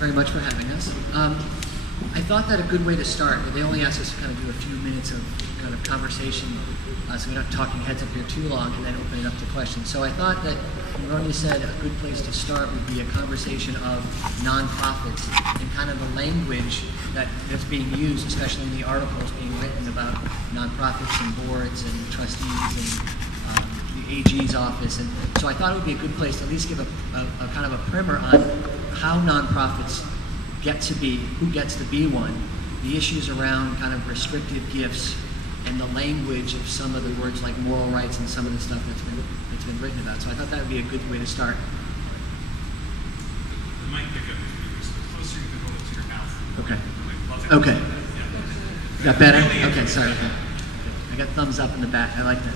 very much for having us. I thought that a good way to start, but they only asked us to kind of do a few minutes of kind of conversation, so we're not talking heads up here too long, and then open it up to questions. So I thought that Ronnie said a good place to start would be a conversation of nonprofits and kind of the language that's being used, especially in the articles being written about nonprofits and boards and trustees and the AG's office. And so I thought it would be a good place to at least give a kind of a primer on how nonprofits get to be, who gets to be one, the issues around kind of restrictive gifts, and the language of some of the words like moral rights and some of the stuff that's been written about. So I thought that would be a good way to start. The mic pickup is the closer you can hold it to your mouth. Okay. Okay. Yeah. Got better? Okay, sorry. Okay. I got thumbs up in the back. I like that.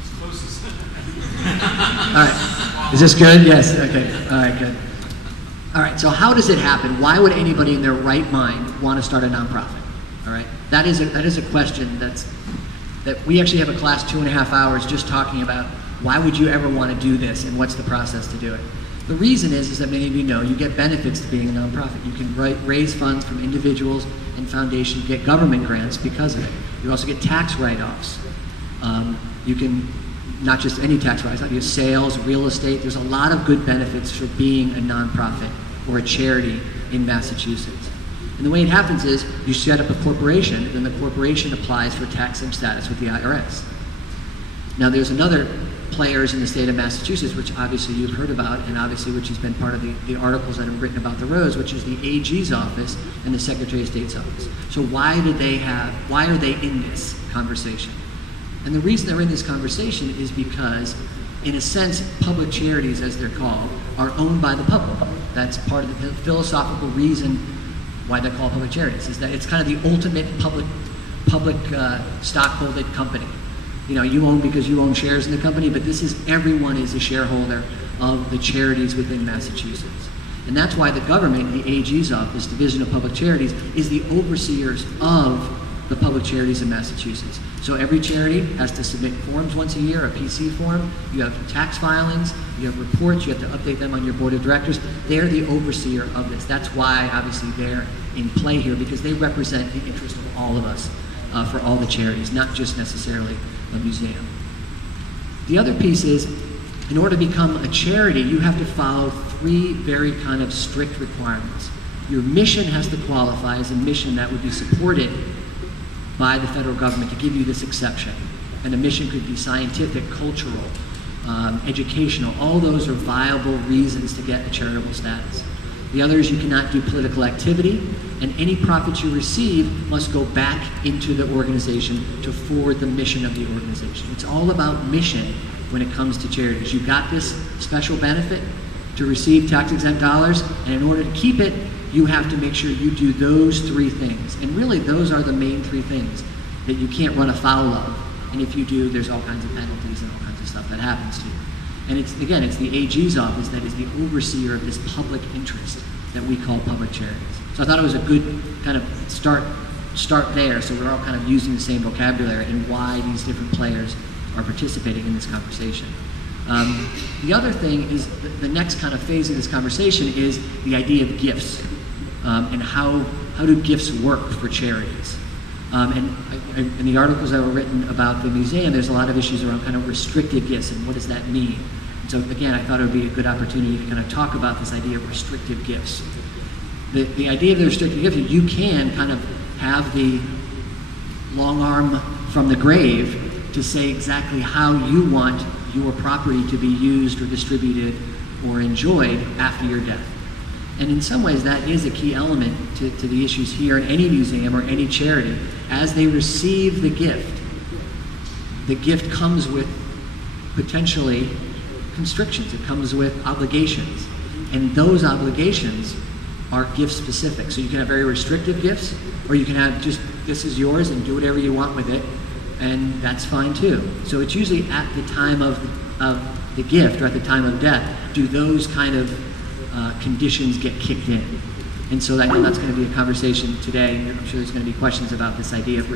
It's closest. All right. Is this good? Yes. Okay. All right, good. All right, so how does it happen? Why would anybody in their right mind want to start a nonprofit? All right, that is a question that we actually have a class 2.5 hours just talking about why would you ever want to do this and what's the process to do it. The reason is that many of you know you get benefits to being a nonprofit. You can raise funds from individuals and foundations, you get government grants because of it. You also get tax write-offs. You can, not just any tax write-offs, you have sales, real estate. There's a lot of good benefits for being a nonprofit or a charity in Massachusetts. And the way it happens is you set up a corporation, then the corporation applies for tax-exempt status with the IRS. Now there's another players in the state of Massachusetts, which obviously you've heard about, and obviously which has been part of the articles that have written about the roads, which is the AG's office and the Secretary of State's office. So why are they in this conversation? And the reason they're in this conversation is because, in a sense, public charities, as they're called, are owned by the public. That's part of the philosophical reason why they're called public charities, is that it's kind of the ultimate public stockholded company. You know, you own because you own shares in the company, but everyone is a shareholder of the charities within Massachusetts. And that's why the government, the AG's office, Division of Public Charities, is the overseers of the public charities in Massachusetts. So every charity has to submit forms once a year, a PC form. You have tax filings, you have reports, you have to update them on your board of directors. They're the overseer of this. That's why, obviously, they're in play here, because they represent the interest of all of us for all the charities, not just necessarily a museum. The other piece is, in order to become a charity, you have to follow 3 very kind of strict requirements. Your mission has to qualify as a mission that would be supported by the federal government to give you this exception. And the mission could be scientific, cultural, educational. All those are viable reasons to get a charitable status. The other is you cannot do political activity, and any profits you receive must go back into the organization to forward the mission of the organization. It's all about mission when it comes to charities. You got this special benefit to receive tax-exempt dollars, and in order to keep it, you have to make sure you do those 3 things. And really, those are the main 3 things that you can't run afoul of. And if you do, there's all kinds of penalties and all kinds of stuff that happens to you. And it's the AG's office that is the overseer of this public interest that we call public charities. So I thought it was a good kind of start there, so we're all kind of using the same vocabulary and why these different players are participating in this conversation. The other thing is the next kind of phase of this conversation is the idea of gifts and how do gifts work for charities. And in the articles that were written about the museum, there's a lot of issues around kind of restricted gifts and what does that mean. And so again, I thought it would be a good opportunity to kind of talk about this idea of restrictive gifts. The idea of the restricted gift is you can kind of have the long arm from the grave to say exactly how you want your property to be used or distributed or enjoyed after your death. And in some ways, that is a key element to the issues here in any museum or any charity. As they receive the gift comes with potentially constrictions. It comes with obligations. And those obligations are gift specific. So you can have very restrictive gifts, or you can have just, this is yours and do whatever you want with it, and that's fine too. So it's usually at the time of the gift or at the time of death, do those kind of conditions get kicked in. And so I know that's going to be a conversation today. I'm sure there's going to be questions about this idea of